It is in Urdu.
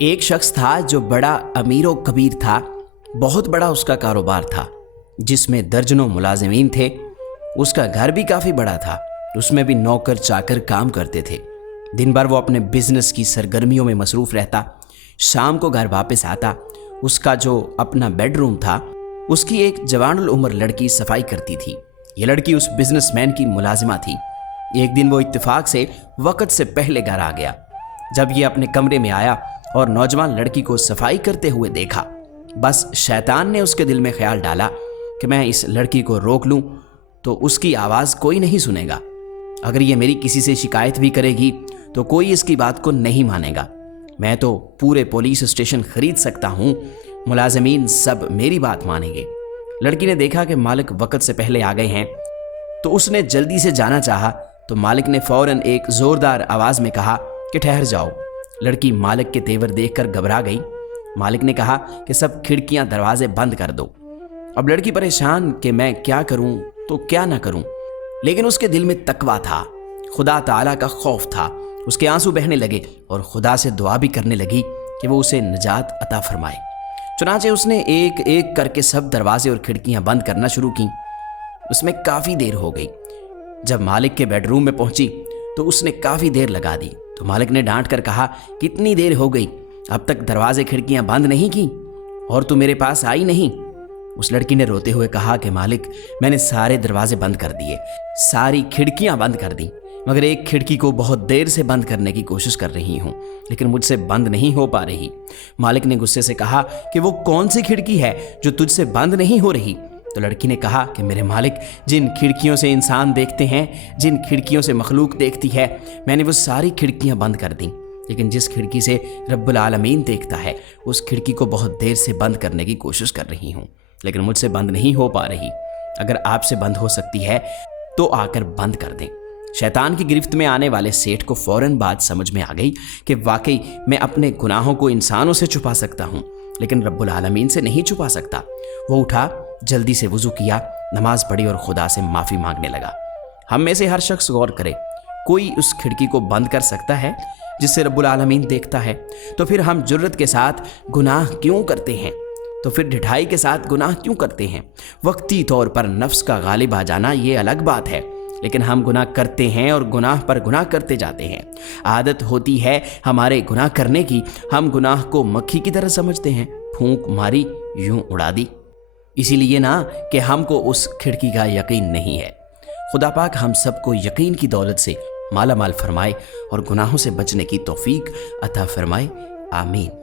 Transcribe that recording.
ایک شخص تھا جو بڑا امیر و کبیر تھا۔ بہت بڑا اس کا کاروبار تھا جس میں درجنوں ملازمین تھے۔ اس کا گھر بھی کافی بڑا تھا، اس میں بھی نوکر چاکر کام کرتے تھے۔ دن بھر وہ اپنے بزنس کی سرگرمیوں میں مصروف رہتا، شام کو گھر واپس آتا۔ اس کا جو اپنا بیڈ روم تھا، اس کی ایک جوان العمر لڑکی صفائی کرتی تھی۔ یہ لڑکی اس بزنس مین کی ملازمہ تھی۔ ایک دن وہ اتفاق سے وقت سے پہلے گھر آ گیا۔ جب یہ اپنے کمرے میں آیا اور نوجوان لڑکی کو صفائی کرتے ہوئے دیکھا، بس شیطان نے اس کے دل میں خیال ڈالا کہ میں اس لڑکی کو روک لوں تو اس کی آواز کوئی نہیں سنے گا۔ اگر یہ میری کسی سے شکایت بھی کرے گی تو کوئی اس کی بات کو نہیں مانے گا۔ میں تو پورے پولیس اسٹیشن خرید سکتا ہوں، ملازمین سب میری بات مانیں گے۔ لڑکی نے دیکھا کہ مالک وقت سے پہلے آ گئے ہیں تو اس نے جلدی سے جانا چاہا، تو مالک نے فوراً ایک زوردار آواز میں کہا کہ ٹھہر جاؤ۔ لڑکی مالک کے تیور دیکھ کر گھبرا گئی۔ مالک نے کہا کہ سب کھڑکیاں دروازے بند کر دو۔ اب لڑکی پریشان کہ میں کیا کروں تو کیا نہ کروں، لیکن اس کے دل میں تقویٰ تھا، خدا تعالیٰ کا خوف تھا۔ اس کے آنسو بہنے لگے اور خدا سے دعا بھی کرنے لگی کہ وہ اسے نجات عطا فرمائے۔ چنانچہ اس نے ایک ایک کر کے سب دروازے اور کھڑکیاں بند کرنا شروع کیں۔ اس میں کافی دیر ہو گئی۔ جب مالک کے بیڈ روم میں پہنچی تو اس نے کافی دیر لگا دی، تو مالک نے ڈانٹ کر کہا، کتنی دیر ہو گئی، اب تک دروازے کھڑکیاں بند نہیں کی اور تو میرے پاس آئی نہیں۔ اس لڑکی نے روتے ہوئے کہا کہ مالک، میں نے سارے دروازے بند کر دیے، ساری کھڑکیاں بند کر دیں، مگر ایک کھڑکی کو بہت دیر سے بند کرنے کی کوشش کر رہی ہوں، لیکن مجھ سے بند نہیں ہو پا رہی۔ مالک نے غصے سے کہا کہ وہ کون سی کھڑکی ہے جو تجھ سے بند نہیں ہو رہی؟ تو لڑکی نے کہا کہ میرے مالک، جن کھڑکیوں سے انسان دیکھتے ہیں، جن کھڑکیوں سے مخلوق دیکھتی ہے، میں نے وہ ساری کھڑکیاں بند کر دیں، لیکن جس کھڑکی سے رب العالمین دیکھتا ہے، اس کھڑکی کو بہت دیر سے بند کرنے کی کوشش کر رہی ہوں، لیکن مجھ سے بند نہیں ہو پا رہی۔ اگر آپ سے بند ہو سکتی ہے تو آ کر بند کر دیں۔ شیطان کی گرفت میں آنے والے سیٹھ کو فوراً بات سمجھ میں آ گئی کہ واقعی میں اپنے گناہوں کو انسانوں سے چھپا سکتا ہوں، لیکن رب العالمین سے نہیں چھپا سکتا۔ وہ اٹھا، جلدی سے وضو کیا، نماز پڑھی اور خدا سے معافی مانگنے لگا۔ ہم میں سے ہر شخص غور کرے، کوئی اس کھڑکی کو بند کر سکتا ہے جس سے رب العالمین دیکھتا ہے؟ تو پھر ہم جرت کے ساتھ گناہ کیوں کرتے ہیں؟ تو پھر ڈھٹائی کے ساتھ گناہ کیوں کرتے ہیں؟ وقتی طور پر نفس کا غالب آ جانا یہ الگ بات ہے، لیکن ہم گناہ کرتے ہیں اور گناہ پر گناہ کرتے جاتے ہیں۔ عادت ہوتی ہے ہمارے گناہ کرنے کی، ہم گناہ کو مکھی کی طرح سمجھتے ہیں، پھونک ماری یوں اڑا دی۔ اسی لیے نا کہ ہم کو اس کھڑکی کا یقین نہیں ہے۔ خدا پاک ہم سب کو یقین کی دولت سے مالا مال فرمائے اور گناہوں سے بچنے کی توفیق عطا فرمائے، آمین۔